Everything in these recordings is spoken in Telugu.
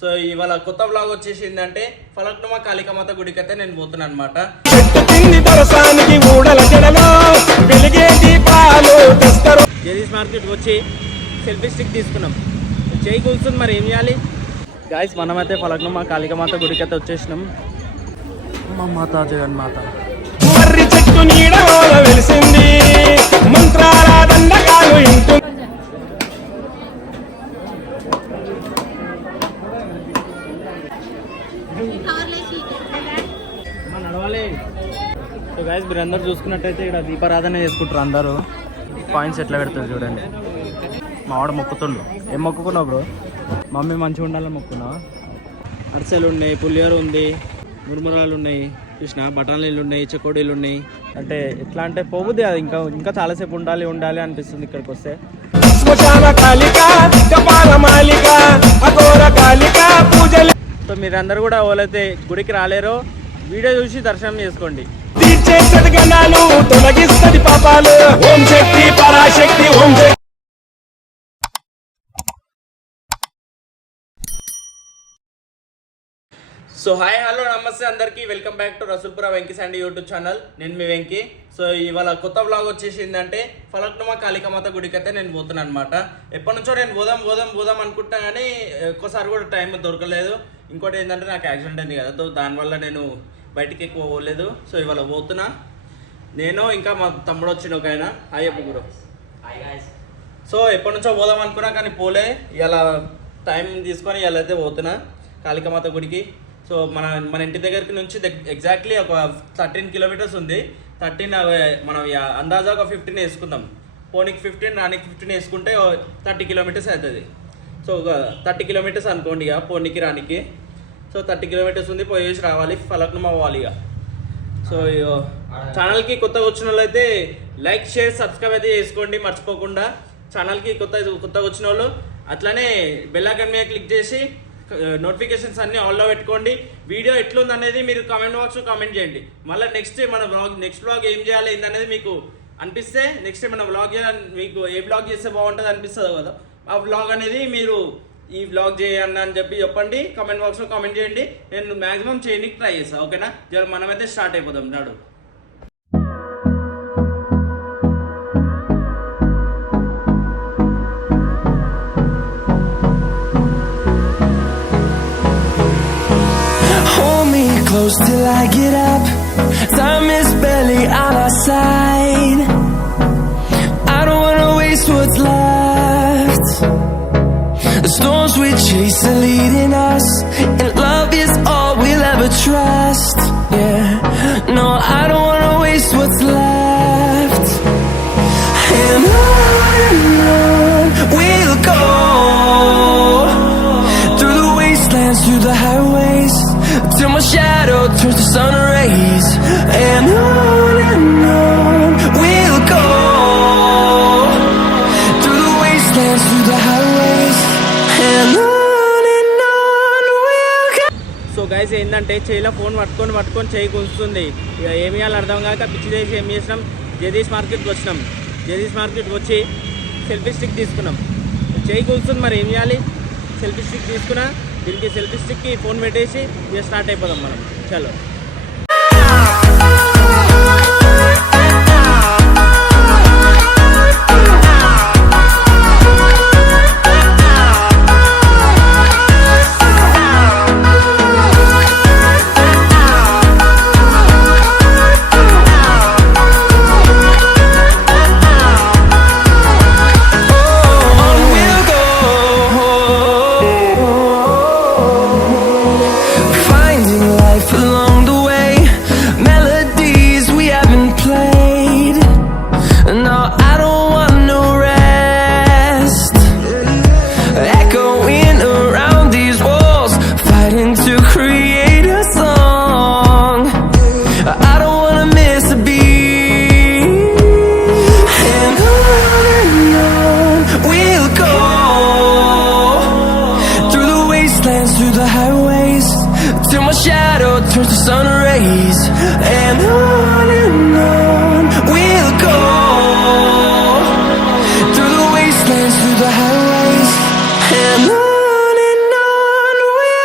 సో ఇవాళ కొత్త వ్లాగ్ వచ్చేసిందంటే ఫలక్నుమా కాళికామాత గుడికి అయితే నేను పోతున్నాను అనమాట. జెరీస్ మార్కెట్ వచ్చి సెల్ఫీ స్టిక్ తీసుకున్నాం. చేయి కూర్చుంది, మరి ఏం చేయాలి గాయస్? మనమైతే ఫలక్నుమా కాళికామాత గుడికి అయితే వచ్చేసినాం. మా మాత జగన్మాత చెట్టు నీడ వెలిసింది, మంత్రాల దండకాలు ఇంటు నడవాలి. సో గైస్ మీరు అందరు చూసుకున్నట్టయితే ఇక్కడ దీపారాధన చేసుకుంటారు అందరూ. పాయింట్స్ ఎట్లా పెడతారు చూడండి. మా వాడు మొక్కుతుండు. ఏం మొక్కుకున్నావు బ్రో? మమ్మీ మంచిగా ఉండాలని మొక్కున్నావు. అరిసెలు ఉన్నాయి, పులిహోర ఉంది, మురుమురాలు ఉన్నాయి, కృష్ణ బఠానీలు ఉన్నాయి, చెకోడీలు ఉన్నాయి. అంటే ఎట్లా అంటే పోబుద్ది అది ఇంకా ఇంకా చాలాసేపు ఉండాలి అనిపిస్తుంది ఇక్కడికి వస్తే. సో మీరందరూ కూడా ఎవరైతే గుడికి రాలేరో వీడియో చూసి దర్శనం చేసుకోండి. సో హాయ్ హలో నమస్తే అందరికీ, welcome back to Rasoolpura Venky సండి యూట్యూబ్ ఛానల్. నేను మీ వెంకీ. సో ఇవాళ కొత్త వ్లాగ్ వచ్చేసిందంటే ఫలక్నుమా కాళికామాత గుడికి అయితే నేను పోతున్నాను అనమాట. ఎప్పటి నుంచో నేను పోదాం అనుకుంటా, కానీ ఒక్కసారి కూడా టైం దొరకలేదు. ఇంకోటి ఏంటంటే నాకు యాక్సిడెంట్ అయింది కదా, దానివల్ల నేను బయటికి ఎక్కువ పోలేదు. సో ఇవాళ పోతున్నా నేను, ఇంకా మా తమ్ముడు వచ్చిన ఒక ఆయన. అయ్యప్ప గురు. సో ఎప్పటి నుంచో పోదాం అనుకున్నా కానీ పోలే. ఇలా టైం తీసుకొని ఇలా అయితే పోతున్నా కాళికామాత గుడికి. సో మన ఇంటి దగ్గరికి నుంచి ఎగ్జాక్ట్లీ ఒక 13 కిలోమీటర్స్ ఉంది. 13 మనం అందాజా ఒక 15 వేసుకుందాం. పోనీకి 15, రానికి 15 వేసుకుంటే 30 కిలోమీటర్స్ అవుతుంది. సో ఒక 30 కిలోమీటర్స్ అనుకోండి ఇక పోనీకి రానికి. సో 30 కిలోమీటర్స్ ఉంది, పోయేసి రావాలి, ఫలక్నుమా పోవాలి ఇక. సో ఛానల్కి కొత్తగా వచ్చిన వాళ్ళు అయితే లైక్ షేర్ సబ్స్క్రైబ్ అయితే చేసుకోండి మర్చిపోకుండా. ఛానల్కి కొత్తగా వచ్చిన వాళ్ళు అట్లనే బెల్ ఐకాన్ మీద క్లిక్ చేసి నోటిఫికేషన్స్ అన్ని ఆల్లో పెట్టుకోండి. వీడియో ఎట్లుంది అనేది మీరు కామెంట్ బాక్స్లో కామెంట్ చేయండి. మళ్ళీ నెక్స్ట్ వ్లాగ్ ఏం చేయాలి ఏందనేది మీకు అనిపిస్తే, నెక్స్ట్ మన వ్లాగ్ చేయాలని మీకు ఏ వ్లాగ్ చేస్తే బాగుంటుంది అనిపిస్తుంది కదా, ఆ వ్లాగ్ అనేది మీరు ఈ వ్లాగ్ చేయండి అని చెప్పండి. కామెంట్ బాక్స్లో కామెంట్ చేయండి, నేను మ్యాక్సిమం చేయడానికి ట్రై చేస్తాను. ఓకేనా? మనమైతే స్టార్ట్ అయిపోదాం. నాడు close till I get up. Time is barely on our side. I don't wanna waste what's left. The storms we chase are leading us, and love is all we'll ever trust. Yeah, no, I don't wanna waste what's left. And on we'll go, through the wastelands, through the highways, till my shadow turns to sun rays. And on we'll go, through the wastelands, through the highways. And on we'll go. So guys ఏంటంటే చేయిలో ఫోన్ పట్టుకొని చేయి కూర్చుంది. ఇక ఏమి చేయాలి అర్థం కాక పిచ్చి చేసి ఏం చేసినాం, జెరీస్ మార్కెట్కి వచ్చినాం. జెరీస్ మార్కెట్కి వచ్చి సెల్ఫీ స్టిక్ తీసుకున్నాం. చేయి కూర్చుంది, మరి ఏం చేయాలి? సెల్ఫీ స్టిక్ తీసుకున్నా. దీనికి సెల్ఫీ స్టిక్కి ఫోన్ పెట్టేసి ఇక స్టార్ట్ అయిపోదాం మనం. చలో. Along the way, melodies we haven't played. No, I don't want no rest. Echoing around these walls, fighting to create a song. I don't wanna miss a beat. And on we'll go, through the wastelands, through the highways, till my shadow turns to sun rays. And on we'll go, through the wastelands, through the highways. And on we'll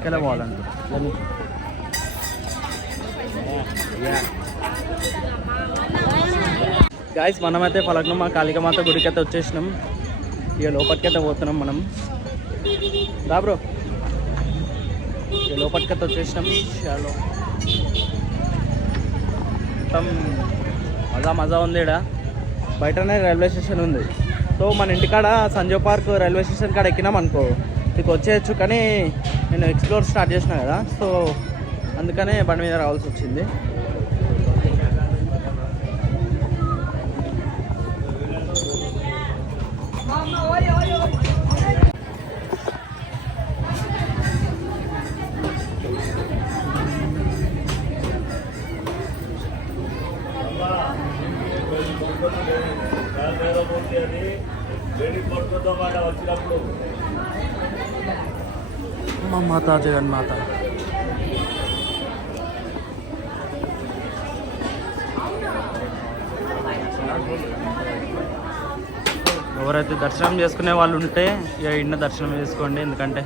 ఇట్లకెళ్ళే పోవాలంట. గాయస్ మనమైతే ఫలక్నుమా కాళికామాత గుడికి అయితే వచ్చేసినాం. ఇక లోపలికైతే పోతున్నాం మనం. రా బ్రో, ఇక లోపలికైతే వచ్చేసినాం. చాలా మొత్తం మజా ఉంది. ఇక్కడ బయటనే రైల్వే స్టేషన్ ఉంది. సో మన ఇంటికాడ సంజయ్ పార్క్ రైల్వే స్టేషన్ కాడ ఎక్కినాం అనుకో ఇక వచ్చేయచ్చు. కానీ నేను ఎక్స్ప్లోర్ స్టార్ట్ చేసిన కదా, సో అందుకనే బండి మీద రావాల్సి వచ్చింది. మాత జగన్మాత. ఎవరైతే దర్శనం చేసుకునే వాళ్ళు ఉంటే ఇక ఇన్న దర్శనం చేసుకోండి. ఎందుకంటే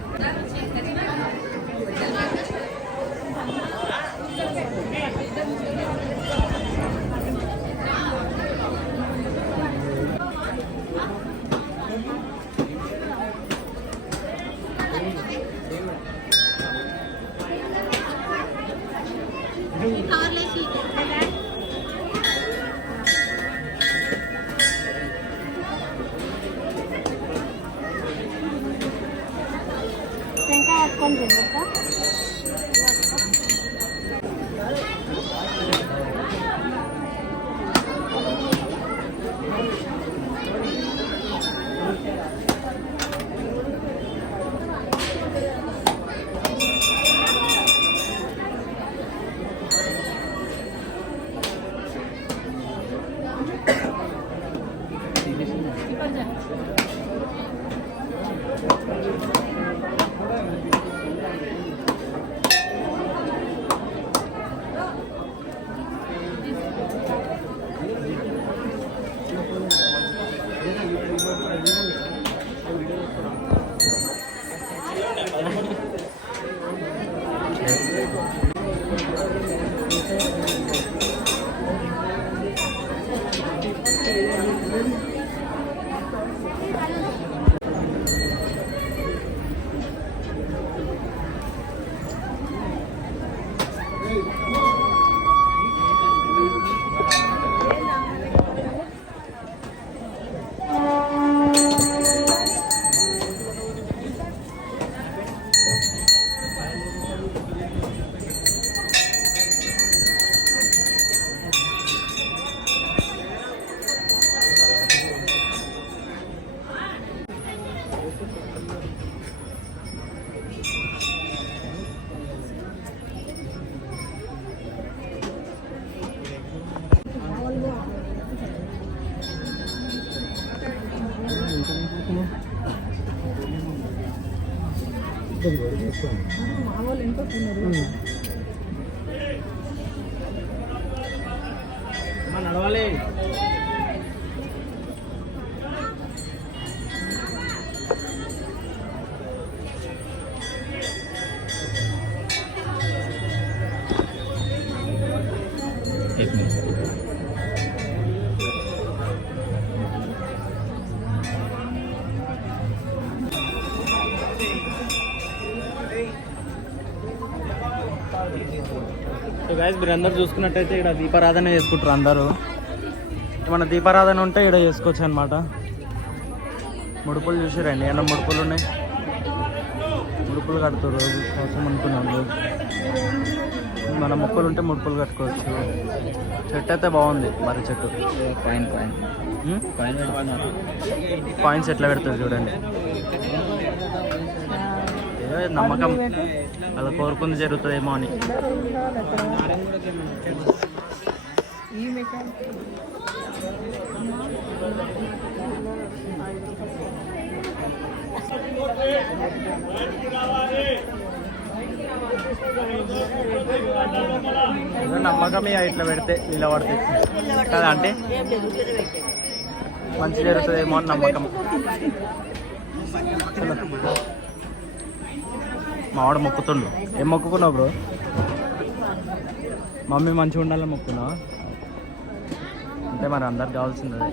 నడవాలి. సో గైస్ మీరు అందరు చూసుకున్నట్టయితే ఇక్కడ దీపారాధన చేసుకుంటారు అందరూ. ఏమన్నా దీపారాధన ఉంటే ఇక్కడ చేసుకోవచ్చు అనమాట. ముడుపులు చూసిరండి, ఏమన్నా ముడుపులు ఉన్నాయి, ముడుపులు కడుతారు రోజు కోసం అనుకున్నాను. మన మొక్కలు ఉంటే ముడుపులు కట్టుకోవచ్చు. చెట్టు అయితే బాగుంది, మరి చెట్టు కాయిన్స్ ఎట్లా పెడతారు చూడండి. నమ్మకం అలా కోరుకుంది జరుగుతుందేమో అని. నమ్మకం ఇట్లా పెడితే ఇలా పడితే కదా, అంటే మంచి జరుగుతుందేమో అని నమ్మకం. మావాడు మొక్కుతుండు. ఏం మొక్కుకున్నావు బ్రో? మమ్మీ మంచిగా ఉండాలని మొక్కున్నావా? అంటే మరి అందరికి కావాల్సింది అది.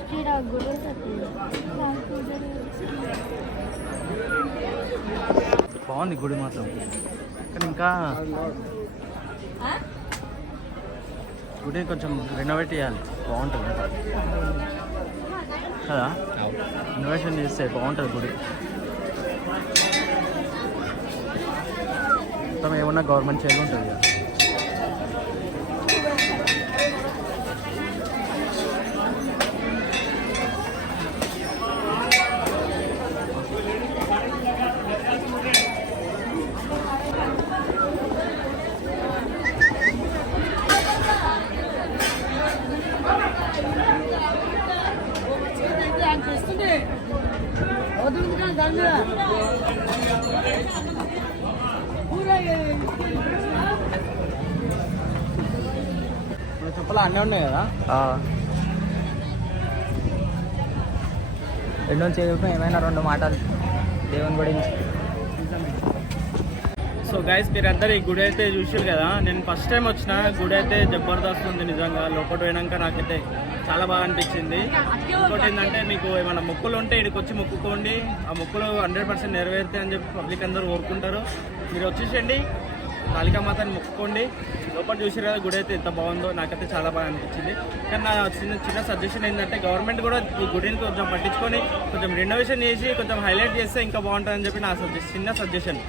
బాగుంది గుడి మాత్రం, కానీ ఇంకా గుడిని కొంచెం రెనోవేట్ చేయాలి, బాగుంటుంది కదా. రెనోవేషన్ చేస్తే బాగుంటుంది గుడి. మొత్తం ఏమన్నా గవర్నమెంట్ చేయాలి ఉంటుంది కదా. చెప్పాలి అన్నీ ఉన్నాయి కదా. ఎన్నో చదువుకుని ఏమైనా 2 మాటలు దేవుని గురించి. సో గైస్, మీరందరూ ఈ గుడి అయితే చూసారు కదా. నేను ఫస్ట్ టైం వచ్చిన గుడి అయితే జబర్దస్త్ ఉంది నిజంగా. లోపల పోయినాక నాకైతే చాలా బాగా అనిపించింది. ఇంకోటి ఏంటంటే, మీకు ఏమైనా మొక్కులు ఉంటే ఇక్కడికి వచ్చి మొక్కుకోండి. ఆ మొక్కులు 100% నెరవేరుతాయి అని చెప్పి పబ్లిక్ అందరూ కోరుకుంటారు. మీరు వచ్చేసండి, కాళికామాతని మొక్కుకోండి. లోపల చూసారు కదా గుడి అయితే ఎంత బాగుందో, నాకైతే చాలా బాగా అనిపించింది. కానీ నా చిన్న సజెషన్ ఏంటంటే, గవర్నమెంట్ కూడా ఈ గుడిని కొంచెం పట్టించుకొని కొంచెం రెనోవేషన్ చేసి కొంచెం హైలైట్ చేస్తే ఇంకా బాగుంటుందని చెప్పి నా చిన్న సజెషన్.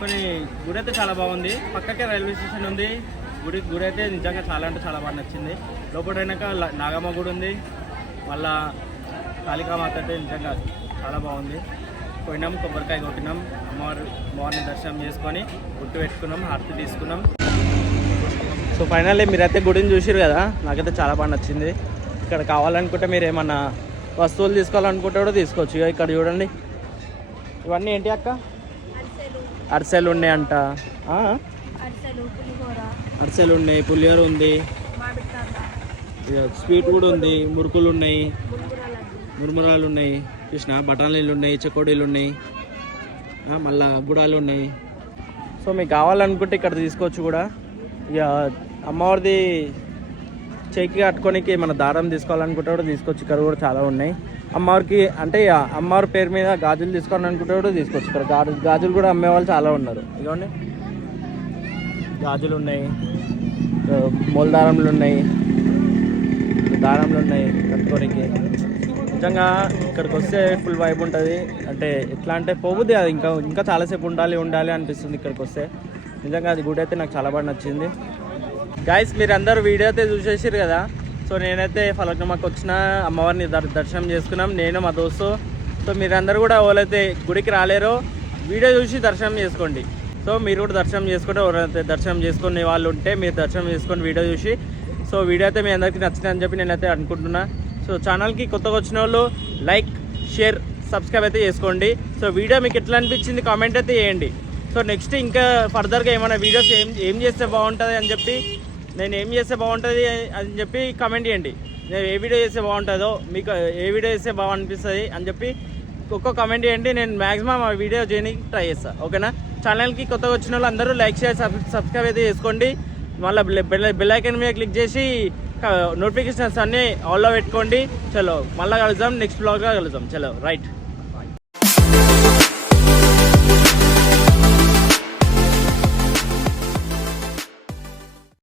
కొన్ని గుడి అయితే చాలా బాగుంది. పక్కకే రైల్వే స్టేషన్ ఉంది. గుడి అయితే నిజంగా చాలా అంటే చాలా బాగా నచ్చింది. లోపల అయినాక నాగమ్మ గుడి ఉంది, మళ్ళా కాళికామాత అయితే నిజంగా చాలా బాగుంది. పోయినాం, కొబ్బరికాయ కొట్టినాం, అమ్మవారిని దర్శనం చేసుకొని గుట్టు పెట్టుకున్నాం, హారతి తీసుకున్నాం. సో ఫైనల్లీ మీరైతే గుడిని చూసారు కదా, నాకైతే చాలా బాగా నచ్చింది. ఇక్కడ కావాలనుకుంటే మీరు ఏమన్నా వస్తువులు తీసుకోవాలనుకుంటే కూడా తీసుకోవచ్చు. ఇక ఇక్కడ చూడండి, ఇవన్నీ ఏంటి అక్క? అరిసెలు ఉన్నాయంట, అరిసెలు ఉన్నాయి, పులిహోర ఉంది, స్వీట్ కూడా ఉంది, మురుకులు ఉన్నాయి, మురుమురాలు ఉన్నాయి, కృష్ణ బఠానీలు ఉన్నాయి, చెకోడీలు ఉన్నాయి, మళ్ళా గుడాలు ఉన్నాయి. సో మీకు కావాలనుకుంటే ఇక్కడ తీసుకోవచ్చు కూడా. ఇక అమ్మవారిది చేయికి కట్టుకోనికి మన దారం తీసుకోవాలనుకుంటే కూడా తీసుకోవచ్చు. ఇక్కడ కూడా చాలా ఉన్నాయి. అమ్మవారికి అంటే అమ్మవారి పేరు మీద గాజులు తీసుకోవాలనుకుంటే కూడా తీసుకోవచ్చు. ఇక్కడ గాజులు కూడా అమ్మేవాళ్ళు చాలా ఉన్నారు. ఇదిగోండి, గాజులు ఉన్నాయి, మూలదారంలు ఉన్నాయి, దారంలు ఉన్నాయి కట్టుకోనికి. నిజంగా ఇక్కడికి వస్తే ఫుల్ వైబ్ ఉంటుంది. అంటే ఎట్లా అంటే పోబుద్ది, అది ఇంకా చాలాసేపు ఉండాలి అనిపిస్తుంది ఇక్కడికి వస్తే. నిజంగా అది గుడి అయితే నాకు చాలా బాగా నచ్చింది. గైస్, మీరు అందరూ వీడియో అయితే చూసేసారు కదా. సో నేనైతే ఫలక్నమాకి వచ్చిన, అమ్మవారిని దర్శనం చేసుకున్నాం, నేను మా దోస్తు. సో మీరందరూ కూడా ఎవరైతే గుడికి రాలేరో వీడియో చూసి దర్శనం చేసుకోండి. సో మీరు కూడా దర్శనం చేసుకుంటే, ఎవరైతే దర్శనం చేసుకునే వాళ్ళు ఉంటే మీరు దర్శనం చేసుకొని వీడియో చూసి. సో వీడియో అయితే మీ అందరికీ నచ్చిందని చెప్పి నేనైతే అనుకుంటున్నా. సో ఛానల్కి కొత్తగా వచ్చిన వాళ్ళు లైక్, షేర్, సబ్స్క్రైబ్ అయితే చేసుకోండి. సో వీడియో మీకు ఎట్లా అనిపించింది కామెంట్ అయితే చేయండి. సో నెక్స్ట్ ఇంకా ఫర్దర్గా ఏమైనా వీడియోస్ ఏం చేస్తే బాగుంటుంది అని చెప్పి, నేను ఏం చేస్తే బాగుంటుంది అని చెప్పి కామెంట్ చేయండి. నేను ఏ వీడియో చేస్తే బాగుంటుందో, మీకు ఏ వీడియో చేస్తే బాగనిపిస్తుంది అని చెప్పి ఒక్కొక్క కామెంట్ చేయండి. నేను మ్యాక్సిమం ఆ వీడియో చేయడానికి ట్రై చేస్తాను. ఓకేనా? ఛానల్కి కొత్తగా వచ్చిన వాళ్ళు అందరూ లైక్, షేర్, సబ్స్క్రైబ్ అయితే చేసుకోండి. మళ్ళీ బెల్ ఐకాన్ మీద క్లిక్ చేసి నోటిఫికేషన్స్ అన్నీ ఆల్లో పెట్టుకోండి. చలో మళ్ళీ కలుద్దాం, నెక్స్ట్ బ్లాగ్లో కలుద్దాం. చలో రైట్.